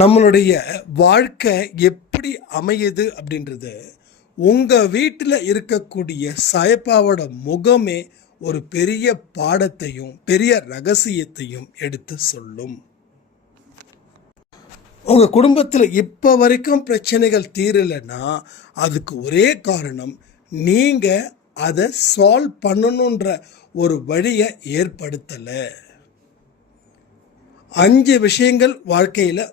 நம்மளுடைய வாழ்க்கை எப்படி அமையுது அப்படின்றது உங்கள் வீட்டில் இருக்கக்கூடிய சாயப்பாவோட முகமே ஒரு பெரிய பாடத்தையும் பெரிய ரகசியத்தையும் எடுத்து சொல்லும். உங்கள் குடும்பத்தில் இப்போ வரைக்கும் பிரச்சனைகள் தீரலைன்னா அதுக்கு ஒரே காரணம் நீங்கள் அதை சால்வ் பண்ணணுன்ற ஒரு வழியை ஏற்படுத்தலை. அஞ்சு விஷயங்கள் வாழ்க்கையில்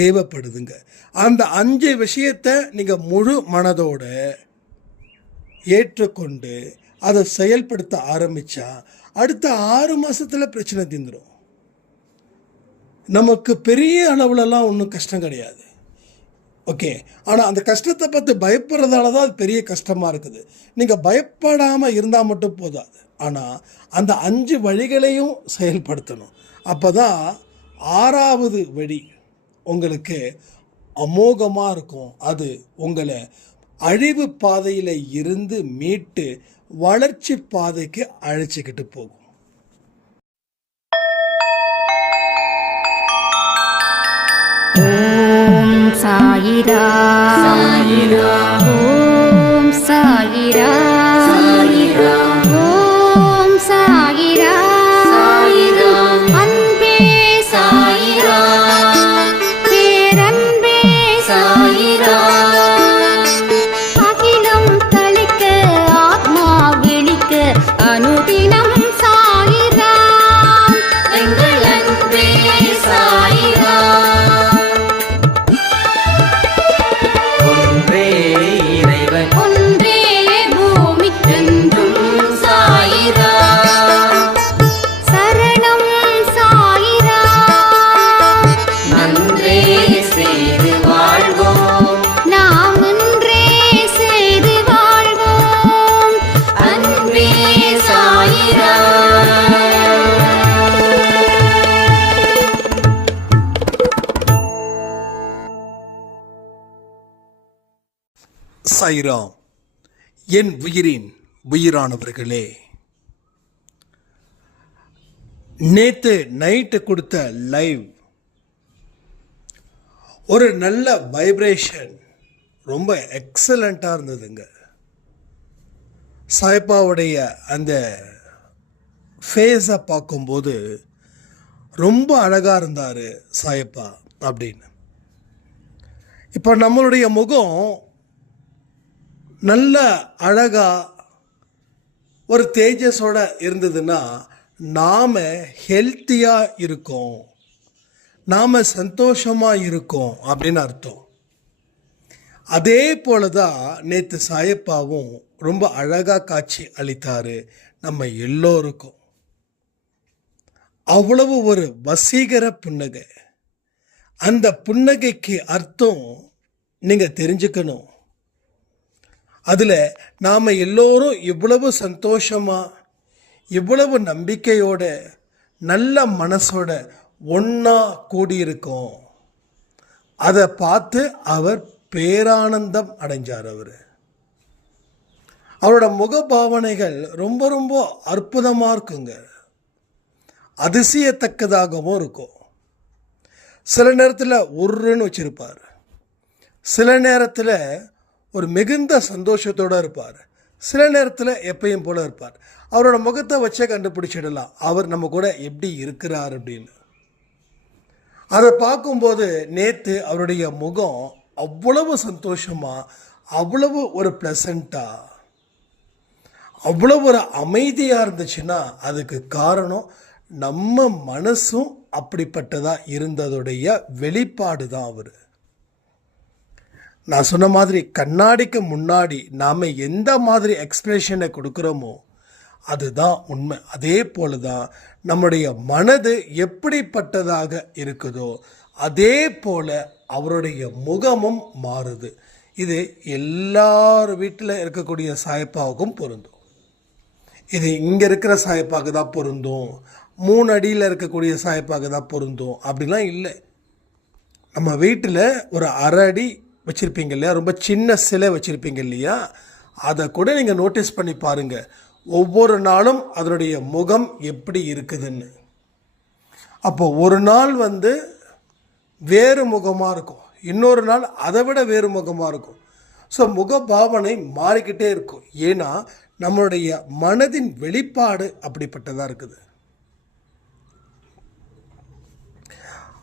தேவைப்படுதுங்க. அந்த அஞ்சு விஷயத்தை நீங்கள் முழு மனதோடு ஏற்றுக்கொண்டு அதை செயல்படுத்த ஆரம்பித்தா அடுத்த ஆறு மாதத்தில் பிரச்சனை தீந்துடும் நமக்கு பெரிய அளவுலலாம் ஒன்றும் கஷ்டம் கிடையாது. ஓகே. ஆனால் அந்த கஷ்டத்தை பார்த்து பயப்படுறதால தான் அது பெரிய கஷ்டமாக இருக்குது. நீங்கள் பயப்படாமல் இருந்தால் மட்டும் போதாது. ஆனால் அந்த அஞ்சு வழிகளையும் செயல்படுத்தணும். அப்போ தான் ஆறாவது வழி உங்களுக்கு அமோகமாக இருக்கும். அது உங்களை அழிவு பாதையில் இருந்து மீட்டு வளர்ச்சி பாதைக்கு அழைச்சிக்கிட்டு போகும். சாயிரா. சாயிரா. ஓம் சாயிரா சாயிரா. ஆயிரம் என் உயிரின் உயிரானவர்களே. நேத்து நைட்டு கொடுத்த லைவ் ஒரு நல்ல வைப்ரேஷன் ரொம்ப எக்ஸலண்ட்டாக இருந்ததுங்க. சாய்பாவுடைய அந்த ஃபேஸை பார்க்கும்போது ரொம்ப அழகாக இருந்தார் சாயப்பா அப்படின்னு. இப்போ நம்மளுடைய முகம் நல்ல அழகாக ஒரு தேஜஸோட இருந்ததுன்னா நாம் ஹெல்த்தியாக இருக்கோம். நாம் சந்தோஷமாக இருக்கோம் அப்படின்னு அர்த்தம். அதே போல தான் நேற்று சாயப்பாவும் ரொம்ப அழகாக காட்சி அளித்தார் நம்ம எல்லோருக்கும். அவ்வளவு ஒரு வசீகர புன்னகை. அந்த புன்னகைக்கு அர்த்தம் நீங்கள் தெரிஞ்சுக்கணும். அதில் நாம் எல்லோரும் இவ்வளவு சந்தோஷமாக இவ்வளவு நம்பிக்கையோட நல்ல மனசோட ஒன்றா கூடியிருக்கோம். அதை பார்த்து அவர் பேரானந்தம் அடைஞ்சார் அவர். அவரோட முகபாவனைகள் ரொம்ப ரொம்ப அற்புதமாக இருக்குங்க. அதிசயத்தக்கதாகவும் இருக்கும். சில நேரத்தில் உருன்னு வச்சுருப்பார். சில நேரத்தில் ஒரு மிகுந்த சந்தோஷத்தோடு இருப்பார். சில நேரத்தில் எப்பயும் போல இருப்பார். அவரோட முகத்தை வச்சே கண்டுபிடிச்சிடலாம். அவர் நம்ம கூட எப்படி இருக்கிறார் அப்படின்னு. அதை பார்க்கும்போது நேற்று அவருடைய முகம் அவ்வளவு சந்தோஷமாக அவ்வளவு ஒரு ப்ளசண்ட்டாக அவ்வளோ ஒரு அமைதியாக இருந்துச்சுன்னா அதுக்கு காரணம் நம்ம மனசும் அப்படிப்பட்டதாக இருந்ததுடைய வெளிப்பாடு தான் அவர். நான் சொன்ன மாதிரி கண்ணாடிக்கு முன்னாடி நாம் எந்த மாதிரி எக்ஸ்பிரஷனை கொடுக்குறோமோ அதுதான் உண்மை. அதே போல தான் நம்முடைய மனது எப்படிப்பட்டதாக இருக்குதோ அதே போல அவருடைய முகமும் மாறுது. இது எல்லார் வீட்டில் இருக்கக்கூடிய சாயப்பாவுக்கும் பொருந்தும். இது இங்கே இருக்கிற சாயப்பாக்கு தான் பொருந்தும். மூணு அடியில் இருக்கக்கூடிய சாயப்பாக்கு தான் பொருந்தும். அப்படிலாம் இல்லை. நம்ம வீட்டில் ஒரு அரை அடி வச்சுருப்பீங்க இல்லையா? ரொம்ப சின்ன சிலை வச்சுருப்பீங்க இல்லையா? அதை கூட நீங்கள் நோட்டீஸ் பண்ணி பாருங்கள் ஒவ்வொரு நாளும் அதனுடைய முகம் எப்படி இருக்குதுன்னு. அப்போ ஒரு நாள் வந்து வேறு முகமாக இருக்கும். இன்னொரு நாள் அதை விட வேறு முகமாக இருக்கும். ஸோ முகபாவனை மாறிக்கிட்டே இருக்கும். ஏன்னா நம்மளுடைய மனதின் வெளிப்பாடு அப்படிப்பட்டதாக இருக்குது.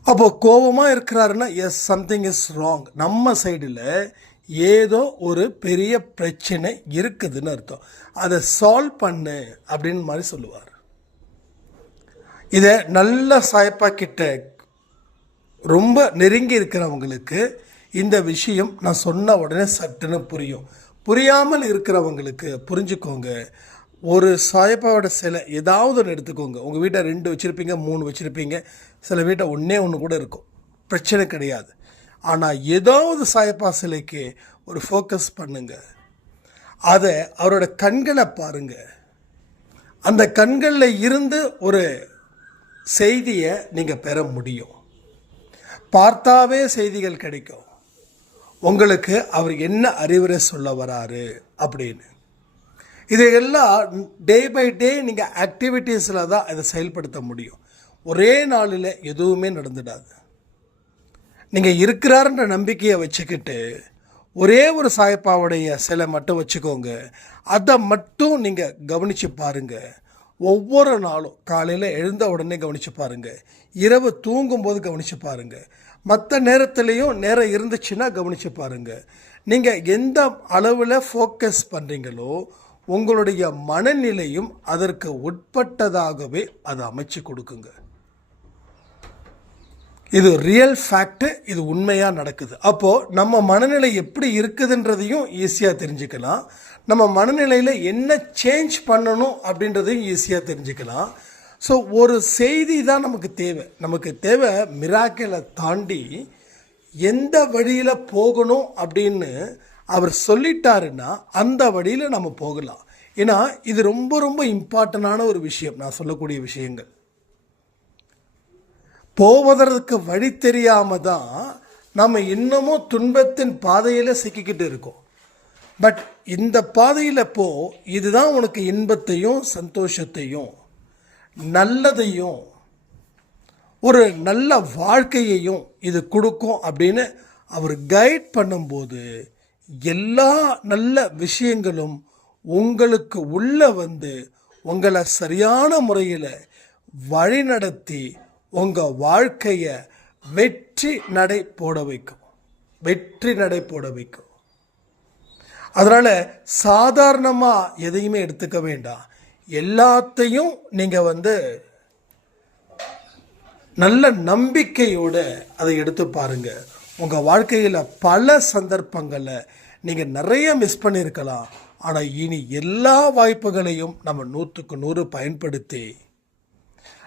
அப்போ கோபமாக இருக்கிறாருன்னா எஸ் சம்திங் இஸ் ராங் நம்ம சைடில் ஏதோ ஒரு பெரிய பிரச்சனை இருக்குதுன்னு அர்த்தம். அதை சால்வ் பண்ணு அப்படின்னு மாதிரி சொல்லுவார். இதை நல்ல சாய்ப்பா கிட்ட ரொம்ப நெருங்கி இருக்கிறவங்களுக்கு இந்த விஷயம் நான் சொன்ன உடனே சட்டுன்னு புரியும். புரியாமல் இருக்கிறவங்களுக்கு புரிஞ்சுக்கோங்க. ஒரு சாயப்பாவோட சிலை ஏதாவது ஒன்று எடுத்துக்கோங்க. உங்கள் வீட்டை ரெண்டு வச்சுருப்பீங்க மூணு வச்சுருப்பீங்க. சில வீட்டை ஒன்றே ஒன்று கூட இருக்கும். பிரச்சனை கிடையாது. ஆனால் ஏதாவது சாயப்பா சிலைக்கு ஒரு ஃபோக்கஸ் பண்ணுங்க. அதை அவரோட கண்களை பாருங்கள் அந்த கண்களில் இருந்து ஒரு செய்தியை நீங்கள் பெற முடியும். பார்த்தாவே செய்திகள் கிடைக்கும். உங்களுக்கு அவர் என்ன அறிவுரை சொல்ல வராரு அப்படின்னு. இதையெல்லாம் டே பை டே நீங்கள் ஆக்டிவிட்டீஸில் தான் இதை செயல்படுத்த முடியும். ஒரே நாளில் எதுவுமே நடந்துடாது. நீங்கள் இருக்கிறாருன்ற நம்பிக்கையை வச்சுக்கிட்டு ஒரே ஒரு சாயப்பாவுடைய சிலை மட்டும் வச்சுக்கோங்க. அதை மட்டும் நீங்கள் கவனித்து பாருங்கள் ஒவ்வொரு நாளும் காலையில் எழுந்த உடனே கவனித்து பாருங்கள் இரவு தூங்கும்போது கவனித்து பாருங்கள் மற்ற நேரத்துலேயும் நேரம் இருந்துச்சுன்னா கவனித்து பாருங்கள் நீங்கள் எந்த அளவில் ஃபோக்கஸ் பண்ணுறீங்களோ உங்களுடைய மனநிலையும் அதற்கு உட்பட்டதாகவே அது அமைச்சு கொடுக்குங்க. இது ரியல் ஃபேக்ட்டு இது உண்மையாக நடக்குது. அப்போது நம்ம மனநிலை எப்படி இருக்குதுன்றதையும் ஈஸியாக தெரிஞ்சுக்கலாம். நம்ம மனநிலையில் என்ன சேஞ்ச் பண்ணணும் அப்படின்றதையும் ஈஸியாக தெரிஞ்சுக்கலாம். ஸோ ஒரு செய்தி தான் நமக்கு தேவை. நமக்கு தேவை மிராக்கிளை தாண்டி எந்த வழியில் போகணும் அப்படின்னு அவர் சொல்லிட்டாருன்னா அந்த வழியில் நம்ம போகலாம். ஏன்னா இது ரொம்ப ரொம்ப இம்பார்ட்டண்டான ஒரு விஷயம். நான் சொல்லக்கூடிய விஷயங்கள். போவதற்கு வழி தெரியாமல் தான் நம்ம இன்னமும் துன்பத்தின் பாதையில் சிக்கிக்கிட்டு இருக்கோம். பட் இந்த பாதையில் போ இதுதான் உனக்கு இன்பத்தையும் சந்தோஷத்தையும் நல்லதையும் ஒரு நல்ல வாழ்க்கையையும் இது கொடுக்கும் அப்படின்னு அவர் கைட் பண்ணும்போது எல்லா நல்ல விஷயங்களும் உங்களுக்கு உள்ள வந்து உங்களை சரியான முறையில் வழிநடத்தி உங்கள் வாழ்க்கையை வெற்றி நடை போட வைக்கும். வெற்றி நடை போட வைக்கும். அதனால் சாதாரணமாக எதையுமே எடுத்துக்க வேண்டாம். எல்லாத்தையும் நீங்கள் வந்து நல்ல நம்பிக்கையோடு அதை எடுத்து பாருங்கள் உங்கள் வாழ்க்கையில் பல சந்தர்ப்பங்களில் நீங்கள் நிறைய மிஸ் பண்ணியிருக்கலாம் ஆனால் இனி எல்லா வாய்ப்புகளையும் நம்ம நூற்றுக்கு நூறு பயன்படுத்தி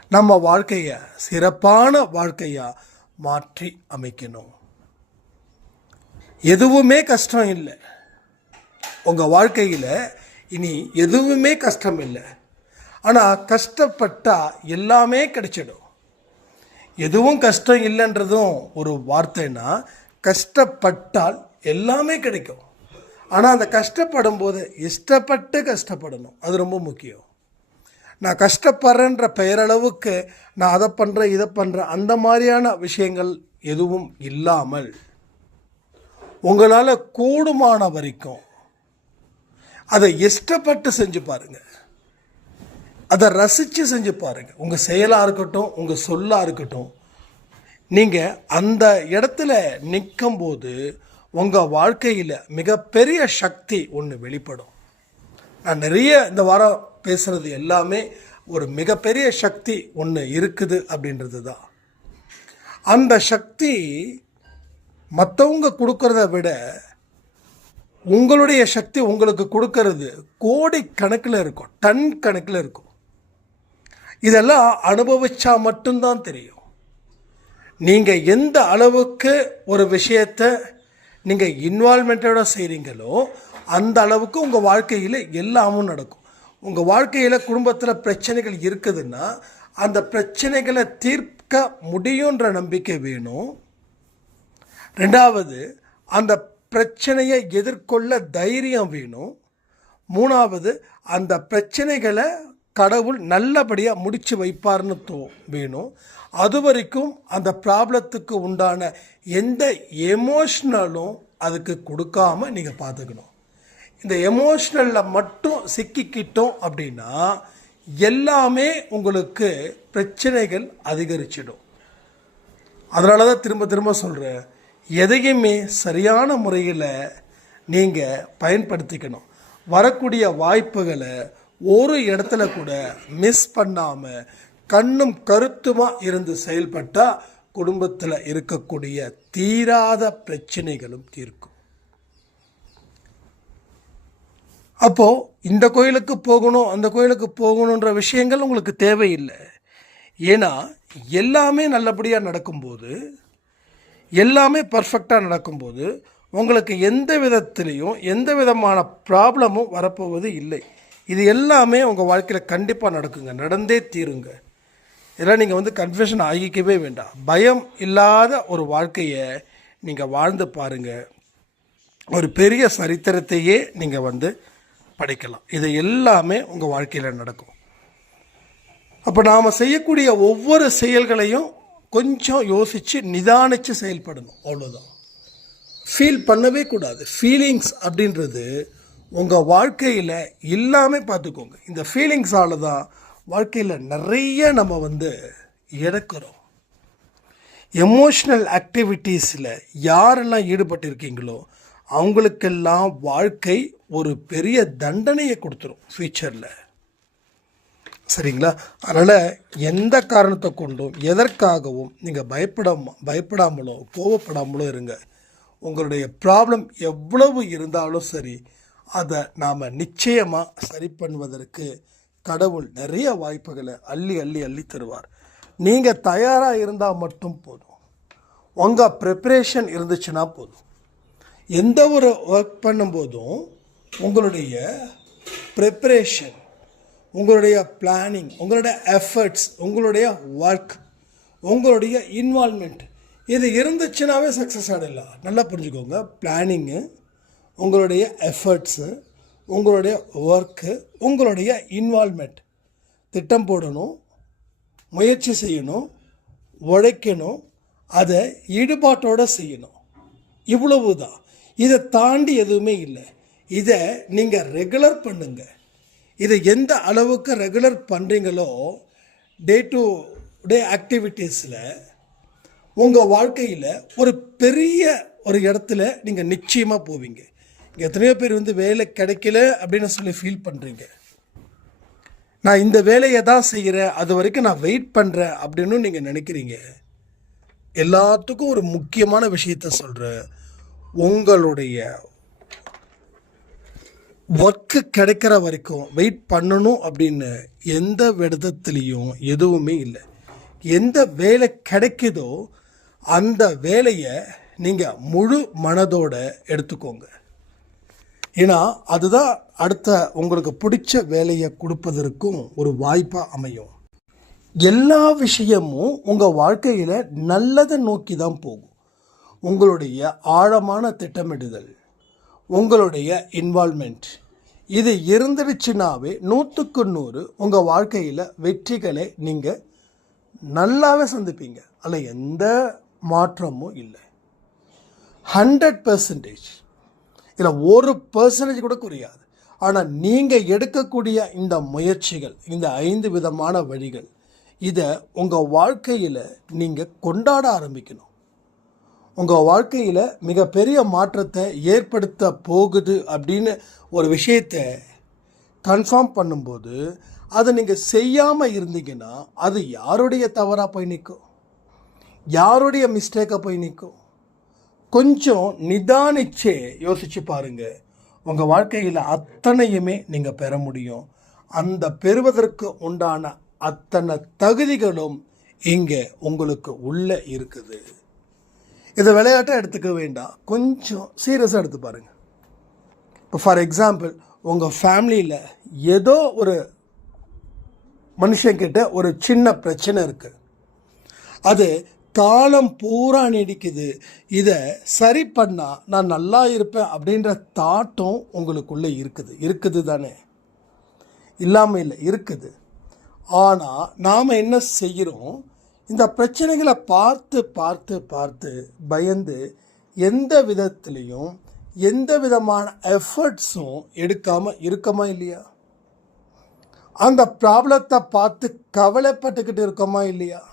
நம்ம வாழ்க்கையை சிறப்பான வாழ்க்கையாக மாற்றி அமைக்கணும். எதுவுமே கஷ்டம் இல்லை. உங்கள் வாழ்க்கையில் இனி எதுவுமே கஷ்டம் இல்லை. ஆனால் கஷ்டப்பட்டால் எல்லாமே கிடைச்சிடும். எதுவும் கஷ்டம் இல்லைன்றதும் ஒரு வார்த்தைனா கஷ்டப்பட்டால் எல்லாமே கிடைக்கும். ஆனால் அந்த கஷ்டப்படும் போது இஷ்டப்பட்டு கஷ்டப்படணும். அது ரொம்ப முக்கியம். நான் கஷ்டப்படுறேன்ற பெயரளவுக்கு நான் அதை பண்ணுறேன் இதை பண்ணுறேன் அந்த மாதிரியான விஷயங்கள் எதுவும் இல்லாமல் உங்களால் கூடுமான வரைக்கும் அதை இஷ்டப்பட்டு செஞ்சு பாருங்கள் அதை ரசித்து செஞ்சு பாருங்கள் உங்கள் செயலாக இருக்கட்டும் உங்கள் சொல்லாக இருக்கட்டும். நீங்கள் அந்த இடத்துல நிற்கும்போது உங்கள் வாழ்க்கையில் மிகப்பெரிய சக்தி ஒன்று வெளிப்படும். நான் நிறைய இந்த வாரம் பேசுகிறது எல்லாமே ஒரு மிகப்பெரிய சக்தி ஒன்று இருக்குது அப்படின்றது தான் அந்த சக்தி மற்றவங்க கொடுக்கறத விட உங்களுடைய சக்தி உங்களுக்கு கொடுக்கறது கோடி கணக்கில் இருக்கும் டன் கணக்கில் இருக்கும். இதெல்லாம் அனுபவிச்சா மட்டும்தான் தெரியும். நீங்கள் எந்த அளவுக்கு ஒரு விஷயத்தை நீங்கள் இன்வால்மெண்ட்டோட செய்கிறீங்களோ அந்த அளவுக்கு உங்கள் வாழ்க்கையில் எல்லாமும் நடக்கும். உங்கள் வாழ்க்கையில் குடும்பத்தில் பிரச்சனைகள் இருக்குதுன்னா அந்த பிரச்சனைகளை தீர்க்க முடியுன்ற நம்பிக்கை வேணும். ரெண்டாவது அந்த பிரச்சனையை எதிர்கொள்ள தைரியம் வேணும். மூணாவது அந்த பிரச்சனைகளை கடவுள் நல்லபடியாக முடித்து வைப்பார்னு தோ வேணும். அது வரைக்கும் அந்த ப்ராப்ளத்துக்கு உண்டான எந்த எமோஷ்னலும் அதுக்கு கொடுக்காம நீங்கள் பார்த்துக்கணும் இந்த எமோஷ்னலில் மட்டும் சிக்கிக்கிட்டோம் அப்படின்னா எல்லாமே உங்களுக்கு பிரச்சனைகள் அதிகரிச்சிடும். அதனால தான் திரும்ப திரும்ப சொல்கிறேன் எதையுமே சரியான முறையில் நீங்கள் பயன்படுத்திக்கணும். வரக்கூடிய வாய்ப்புகளை ஒரு இடத்துல கூட மிஸ் பண்ணாமல் கண்ணும் கருத்துமாக இருந்து செயல்பட்டால் குடும்பத்தில் இருக்கக்கூடிய தீராத பிரச்சனைகளும் தீர்க்கும். அப்போது இந்த கோயிலுக்கு போகணும் அந்த கோயிலுக்கு போகணுன்ற விஷயங்கள் உங்களுக்கு தேவையில்லை. ஏன்னா எல்லாமே நல்லபடியாக நடக்கும்போது எல்லாமே பர்ஃபெக்டாக நடக்கும்போது உங்களுக்கு எந்த விதத்துலேயும் எந்த விதமான ப்ராப்ளமும் வரப்போவது இல்லை. இது எல்லாமே உங்கள் வாழ்க்கையில் கண்டிப்பாக நடக்குங்க. நடந்தே தீருங்க. இதெல்லாம் நீங்கள் வந்து கன்ஃபியூஷன் ஆகிக்கவே வேண்டாம். பயம் இல்லாத ஒரு வாழ்க்கையை நீங்கள் வாழ்ந்து பாருங்கள் ஒரு பெரிய சரித்திரத்தையே நீங்கள் வந்து படைக்கலாம். இது எல்லாமே உங்கள் வாழ்க்கையில் நடக்கும். அப்போ நாம் செய்யக்கூடிய ஒவ்வொரு செயல்களையும் கொஞ்சம் யோசித்து நிதானித்து செயல்படணும். அவ்வளோதான் ஃபீல் பண்ணவே கூடாது. ஃபீலிங்ஸ் அப்படின்றது உங்கள் வாழ்க்கையில் இல்லாமல் பார்த்துக்கோங்க இந்த ஃபீலிங்ஸால் தான் வாழ்க்கையில் நிறைய நம்ம வந்து இழக்கிறோம். எமோஷ்னல் ஆக்டிவிட்டீஸில் யாரெல்லாம் ஈடுபட்டிருக்கீங்களோ அவங்களுக்கெல்லாம் வாழ்க்கை ஒரு பெரிய தண்டனையை கொடுத்துரும் ஃப்யூச்சரில் சரிங்களா? அதனால் எந்த காரணத்தை கொண்டும் எதற்காகவும் நீங்கள் பயப்பட பயப்படாமலோ கோவப்படாமலோ இருங்க. உங்களுடைய ப்ராப்ளம் எவ்வளவு இருந்தாலும் சரி அதை நாம் நிச்சயமாக சரி பண்ணுவதற்கு கடவுள் நிறைய வாய்ப்புகளை அள்ளி அள்ளி அள்ளி தருவார். நீங்கள் தயாராக இருந்தால் மட்டும் போதும். உங்கள் ப்ரிப்ரேஷன் இருந்துச்சுன்னா போதும். எந்த ஒரு ஒர்க் பண்ணும்போதும் உங்களுடைய ப்ரிப்ரேஷன் உங்களுடைய பிளானிங் உங்களுடைய எஃபர்ட்ஸ் உங்களுடைய ஒர்க் உங்களுடைய இன்வால்மெண்ட் இது இருந்துச்சுனாவே சக்ஸஸ் ஆகிடலாம் நல்லா புரிஞ்சுக்கோங்க. பிளானிங்கு உங்களுடைய எஃபர்ட்ஸு உங்களுடைய ஒர்க்கு உங்களுடைய இன்வால்மெண்ட் திட்டம் போடணும் முயற்சி செய்யணும் உழைக்கணும் அதை ஈடுபாட்டோடு செய்யணும். இவ்வளவு தான் இதை தாண்டி எதுவுமே இல்லை. இதை நீங்கள் ரெகுலர் பண்ணுங்க. இதை எந்த அளவுக்கு ரெகுலர் பண்ணுறீங்களோ டே டு டே ஆக்டிவிட்டீஸில் உங்கள் வாழ்க்கையில் ஒரு பெரிய ஒரு இடத்துல நீங்கள் நிச்சயமாக போவீங்க. எத்தனையோ பேர் வந்து வேலை கிடைக்கல அப்படின்னு சொல்லி ஃபீல் பண்ணுறீங்க நான் இந்த வேலையை தான் செய்கிறேன் அது வரைக்கும் நான் வெயிட் பண்ணுறேன் அப்படின்னு நீங்கள் நினைக்கிறீங்க? எல்லாத்துக்கும் ஒரு முக்கியமான விஷயத்த சொல்கிறேன் உங்களுடைய ஒர்க்கு கிடைக்கிற வரைக்கும் வெயிட் பண்ணணும் அப்படின்னு எந்த விடத்துலேயும் எதுவுமே இல்லை. எந்த வேலை கிடைக்குதோ அந்த வேலையை நீங்கள் முழு மனதோட எடுத்துக்கோங்க. ஏன்னா அதுதான் அடுத்த உங்களுக்கு பிடிச்ச வேலையை கொடுப்பதற்கும் ஒரு வாய்ப்பாக அமையும். எல்லா விஷயமும் உங்கள் வாழ்க்கையில் நல்லதை நோக்கி தான் போகும். உங்களுடைய ஆழமான திட்டமிடுதல் உங்களுடைய இன்வால்மெண்ட் இது இருந்துடுச்சுனாவே நூற்றுக்கு நூறு உங்கள் வாழ்க்கையில் வெற்றிகளை நீங்கள் நல்லாவே சந்திப்பீங்க. அதில் எந்த மாற்றமும் இல்லை. ஹண்ட்ரட் பர்சன்டேஜ் இதில் ஒரு பர்சன்டேஜ் கூட குறையாது. ஆனால் நீங்கள் எடுக்கக்கூடிய இந்த முயற்சிகள் இந்த ஐந்து விதமான வழிகள் இதை உங்கள் வாழ்க்கையில் நீங்கள் கொண்டாட ஆரம்பிக்கணும். உங்கள் வாழ்க்கையில் மிகப்பெரிய மாற்றத்தை ஏற்படுத்த போகுது அப்படின்னு ஒரு விஷயத்தை கன்ஃபார்ம் பண்ணும்போது அதை நீங்கள் செய்யாமல் இருந்தீங்கன்னா அது யாருடைய தவறாக போய் நிற்கும் யாருடைய மிஸ்டேக்காக போய் நிற்கும் கொஞ்சம் நிதானிச்சே யோசிச்சு பாருங்க. உங்கள் வாழ்க்கையில் அத்தனையுமே நீங்கள் பெற முடியும். அந்த பெறுவதற்கு உண்டான அத்தனை தகுதிகளும் இங்கே உங்களுக்கு உள்ளே இருக்குது. இதை விளையாட்டாக எடுத்துக்க வேண்டாம். கொஞ்சம் சீரியஸாக எடுத்து பாருங்கள் இப்போ ஃபார் எக்ஸாம்பிள் உங்கள் ஃபேமிலியில் ஏதோ ஒரு மனுஷங்கிட்ட ஒரு சின்ன பிரச்சனை இருக்குது அது தாளம் பூரா நீடிக்குது. இதை சரி பண்ணால் நான் நல்லா இருப்பேன் அப்படின்ற தாட்டம் உங்களுக்குள்ளே இருக்குது. இருக்குது தானே? இல்லாமல் இல்லை இருக்குது. ஆனால் நாம் என்ன செய்கிறோம் இந்த பிரச்சனைகளை பார்த்து பார்த்து பார்த்து பயந்து எந்த விதத்துலேயும் எந்த விதமான எஃபர்ட்ஸும் எடுக்காமல் இருக்கமா இல்லையா? அந்த ப்ராப்ளத்தை பார்த்து கவலைப்பட்டுக்கிட்டு இருக்கோமா இல்லையா?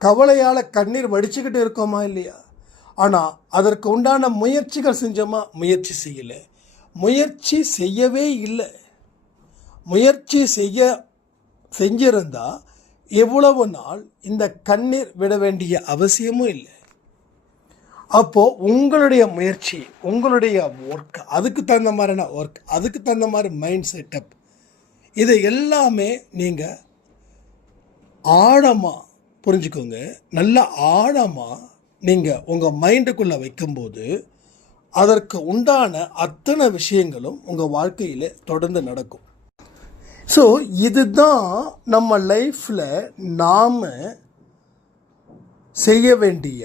கவலையால் கண்ணீர் வடிச்சுக்கிட்டு இருக்கோமா இல்லையா? ஆனால் அதற்கு உண்டான முயற்சிகள் செஞ்சோமா? முயற்சி செய்யலை. முயற்சி செய்யவே இல்லை. முயற்சி செய்ய செஞ்சிருந்தால் எவ்வளவு நாள் இந்த கண்ணீர் விட வேண்டிய அவசியமும் இல்லை. அப்போது உங்களுடைய முயற்சி உங்களுடைய ஒர்க் அதுக்கு தகுந்த மாதிரியான ஒர்க் அதுக்கு தகுந்த மாதிரி மைண்ட் செட்டப் இது எல்லாமே நீங்கள் ஆழமாக புரிஞ்சுக்கோங்க. நல்ல ஆழமாக நீங்கள் உங்கள் மைண்டுக்குள்ளே வைக்கும்போது அதற்கு உண்டான அத்தனை விஷயங்களும் உங்கள் வாழ்க்கையில் தொடர்ந்து நடக்கும். ஸோ இதுதான் நம்ம லைஃப்பில் நாம் செய்ய வேண்டிய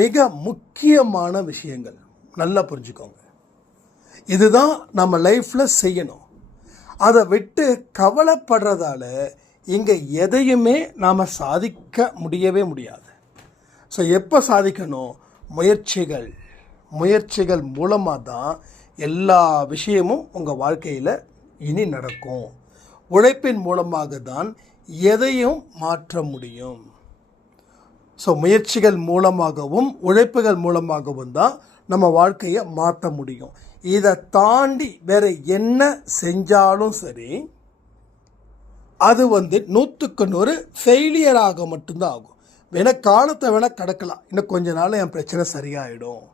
மிக முக்கியமான விஷயங்கள். நல்லா புரிஞ்சுக்கோங்க. இதுதான் நம்ம லைஃப்பில் செய்யணும். அதை விட்டு கவலைப்படுறதால இங்கே எதையுமே நாம் சாதிக்க முடியவே முடியாது. ஸோ எப்போ சாதிக்கணும்? முயற்சிகள். முயற்சிகள் மூலமாக தான் எல்லா விஷயமும் உங்கள் வாழ்க்கையில் இனி நடக்கும். உழைப்பின் மூலமாக தான் எதையும் மாற்ற முடியும். ஸோ முயற்சிகள் மூலமாகவும் உழைப்புகள் மூலமாகவும் தான் நம்ம வாழ்க்கையை மாற்ற முடியும். இதை தாண்டி வேறு என்ன செஞ்சாலும் சரி அது வந்து நூற்றுக்கு நூறு ஃபெயிலியராக மட்டும்தான் ஆகும் வேணால் காலத்தை வேணால் கடக்கலாம். இன்னும் கொஞ்ச நாள் என் பிரச்சனை சரியாயிடும்.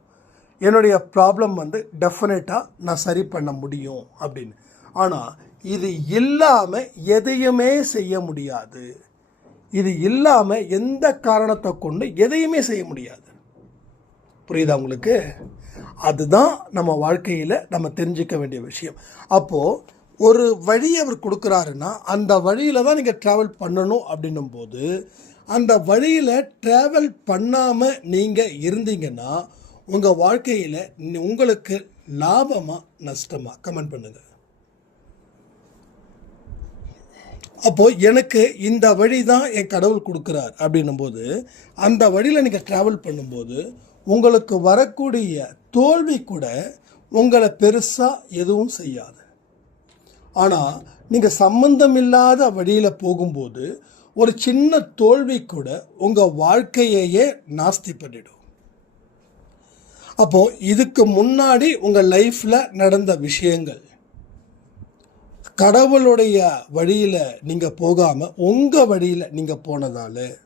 என்னுடைய ப்ராப்ளம் வந்து டெஃபினட்டாக நான் சரி பண்ண முடியும் அப்படின்னு. ஆனால் இது இல்லாமல் எதையுமே செய்ய முடியாது. இது இல்லாமல் எந்த காரணத்தை கொண்டு எதையுமே செய்ய முடியாது. புரியுதா உங்களுக்கு? அதுதான் நம்ம வாழ்க்கையில் நம்ம தெரிஞ்சுக்க வேண்டிய விஷயம். அப்போது ஒரு வழி அவர் கொடுக்குறாருன்னா அந்த வழியில் தான் நீங்கள் ட்ராவல் பண்ணணும் அப்படின்னும் போது அந்த வழியில் ட்ராவல் பண்ணாமல் நீங்கள் இருந்தீங்கன்னா உங்கள் வாழ்க்கையில் உங்களுக்கு லாபமாக நஷ்டமாக கமெண்ட் பண்ணுங்கள் அப்போது எனக்கு இந்த வழி தான் என் கடவுள் கொடுக்குறார் அப்படின்னும்போது அந்த வழியில் நீங்கள் ட்ராவல் பண்ணும்போது உங்களுக்கு வரக்கூடிய தோல்வி கூட உங்களை பெருசாக எதுவும் செய்யாது. ஆனால் நீங்கள் சம்பந்தம் இல்லாத வழியில் போகும்போது ஒரு சின்ன தோல்வி கூட உங்கள் வாழ்க்கையையே நாஸ்தி பண்ணிடும். அப்போது இதுக்கு முன்னாடி உங்கள் லைஃப்பில் நடந்த விஷயங்கள் கடவுளுடைய வழியில் நீங்கள் போகாமல் உங்கள் வழியில் நீங்கள் போனதால்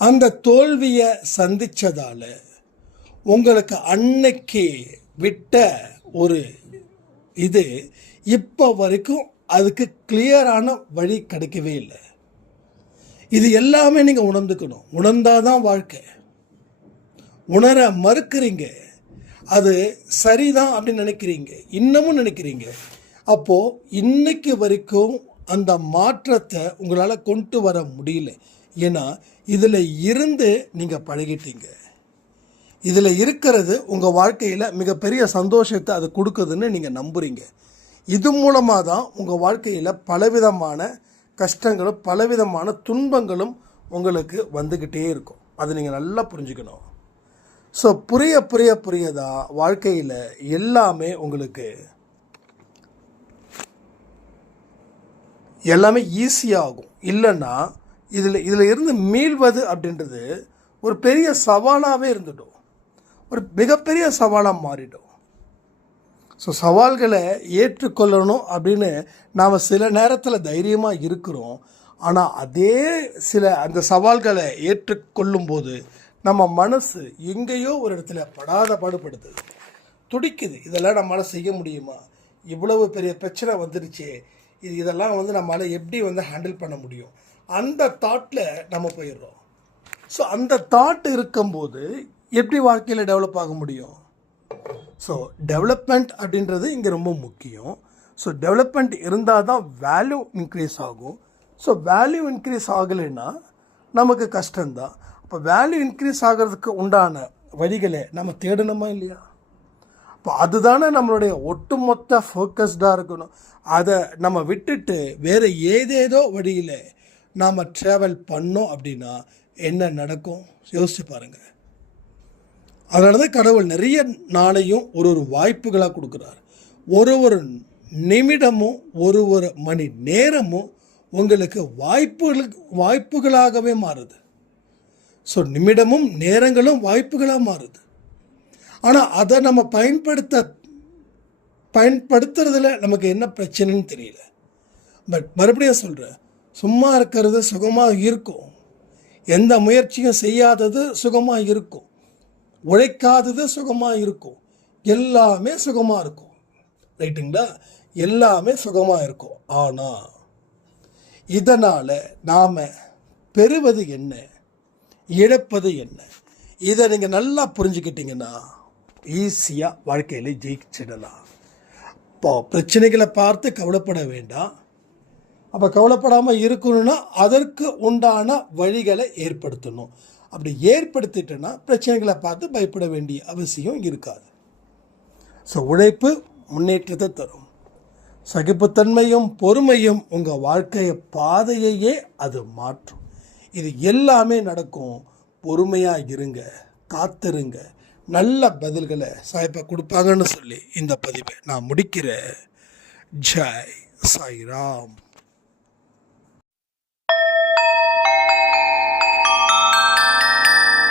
அந்த தோல்வியை சந்திச்சதால உங்களுக்கு அன்னைக்கு விட்ட ஒரு இது இப்போ வரைக்கும் அதுக்கு கிளியரான வழி கிடைக்கவே இல்லை. இது எல்லாமே நீங்கள் உணர்ந்துக்கணும். உணர்ந்தாதான் வாழ்க்கை. உணர மறுக்கிறீங்க. அது சரிதான் அப்படின்னு நினைக்கிறீங்க. இன்னமும் நினைக்கிறீங்க. அப்போது இன்னைக்கு வரைக்கும் அந்த மாற்றத்தை உங்களால் கொண்டு வர முடியல. ஏன்னா இதில் இருந்து நீங்கள் பழகிட்டீங்க. இதில் இருக்கிறது உங்கள் வாழ்க்கையில் மிகப்பெரிய சந்தோஷத்தை அது கொடுக்குதுன்னு நீங்கள் நம்புகிறீங்க இது மூலமாக தான் உங்கள் வாழ்க்கையில் பலவிதமான கஷ்டங்களும் பலவிதமான துன்பங்களும் உங்களுக்கு வந்துக்கிட்டே இருக்கும். அதை நீங்கள் நல்லா புரிஞ்சுக்கணும். ஸோ புரிய புரிய புரியதா? வாழ்க்கையில் எல்லாமே உங்களுக்கு எல்லாமே ஈஸியாகும் இல்லைன்னா இதில் இதில் இருந்து மீள்வது அப்படின்றது ஒரு பெரிய சவாலாகவே இருந்துடும். ஒரு மிகப்பெரிய சவாலாக மாறிடும். ஸோ சவால்களை ஏற்றுக்கொள்ளணும் அப்படின்னு நாம் சில நேரத்தில் தைரியமாக இருக்கிறோம். ஆனால் அதே சில அந்த சவால்களை ஏற்றுக்கொள்ளும்போது நம்ம மனசு எங்கேயோ ஒரு இடத்துல படாத பாடுபடுது. துடிக்குது. இதெல்லாம் நம்மளால் செய்ய முடியுமா? இவ்வளவு பெரிய பிரச்சனை வந்துருச்சு. இது இதெல்லாம் வந்து நம்மளால் எப்படி வந்து ஹேண்டில் பண்ண முடியும்? அந்த தாட்டில் நம்ம போயிடுறோம். ஸோ அந்த தாட் இருக்கும்போது எப்படி வாழ்க்கையில் டெவலப் ஆக முடியும்? ஸோ டெவலப்மெண்ட் அப்படின்றது இங்கே ரொம்ப முக்கியம். ஸோ டெவலப்மெண்ட் இருந்தால் தான் வேல்யூ இன்க்ரீஸ் ஆகும். ஸோ வேல்யூ இன்க்ரீஸ் ஆகலைன்னா நமக்கு கஷ்டம்தான். அப்போ வேல்யூ இன்க்ரீஸ் ஆகிறதுக்கு உண்டான வழிகளை நம்ம தேடணுமா இல்லையா? அப்போ அதுதானே நம்மளுடைய ஒட்டுமொத்த ஃபோக்கஸ்டாக இருக்கணும். அதை நம்ம விட்டுட்டு வேறு ஏதேதோ வழியில் நாம் ட்ராவல் பண்ணோம் அப்படின்னா என்ன நடக்கும்? யோசிச்சு பாருங்கள் அதனால தான் கடவுள் நிறைய நாளையும் ஒரு ஒரு வாய்ப்புகளாக கொடுக்குறாரு. ஒரு ஒரு நிமிடமும் ஒரு ஒரு மணி நேரமும் உங்களுக்கு வாய்ப்புகளுக்கு வாய்ப்புகளாகவே மாறுது. ஸோ நிமிடமும் நேரங்களும் வாய்ப்புகளாக மாறுது. ஆனால் அதை நம்ம பயன்படுத்த பயன்படுத்துறதுல நமக்கு என்ன பிரச்சனைன்னு தெரியல. பட் மறுபடியும் சொல்கிறேன் சும்மா இருக்கிறது சுகமாக இருக்கும். எந்த முயற்சியும் செய்யாதது சுகமாக இருக்கும். உழைக்காதது சுகமாக இருக்கும். எல்லாமே சுகமாக இருக்கும். ரைட்டுங்களா? எல்லாமே சுகமாக இருக்கும். ஆனால் இதனால் நாம் பெறுவது என்ன? இழப்பது என்ன? இதை நீங்கள் நல்லா புரிஞ்சுக்கிட்டீங்கன்னா ஈஸியாக வாழ்க்கையில் ஜெயிச்சிடலாம். இப்போ பிரச்சனைகளை பார்த்து கவலைப்பட வேண்டாம். அப்போ கவலைப்படாமல் இருக்கணும்னா அதற்கு உண்டான வழிகளை ஏற்படுத்தணும். அப்படி ஏற்படுத்திட்டோன்னா பிரச்சனைகளை பார்த்து பயப்பட வேண்டிய அவசியம் இருக்காது. ஸோ உழைப்பு முன்னேற்றத்தை தரும். சகிப்புத்தன்மையும் பொறுமையும் உங்கள் வாழ்க்கைய பாதையையே அது மாற்றும். இது எல்லாமே நடக்கும். பொறுமையாக இருங்க காத்திருங்க. நல்ல பதில்களை சாய்ப்பா கொடுப்பாங்கன்னு சொல்லி இந்த பதிவை நான் முடிக்கிறேன். ஜெய் சாய்ராம்.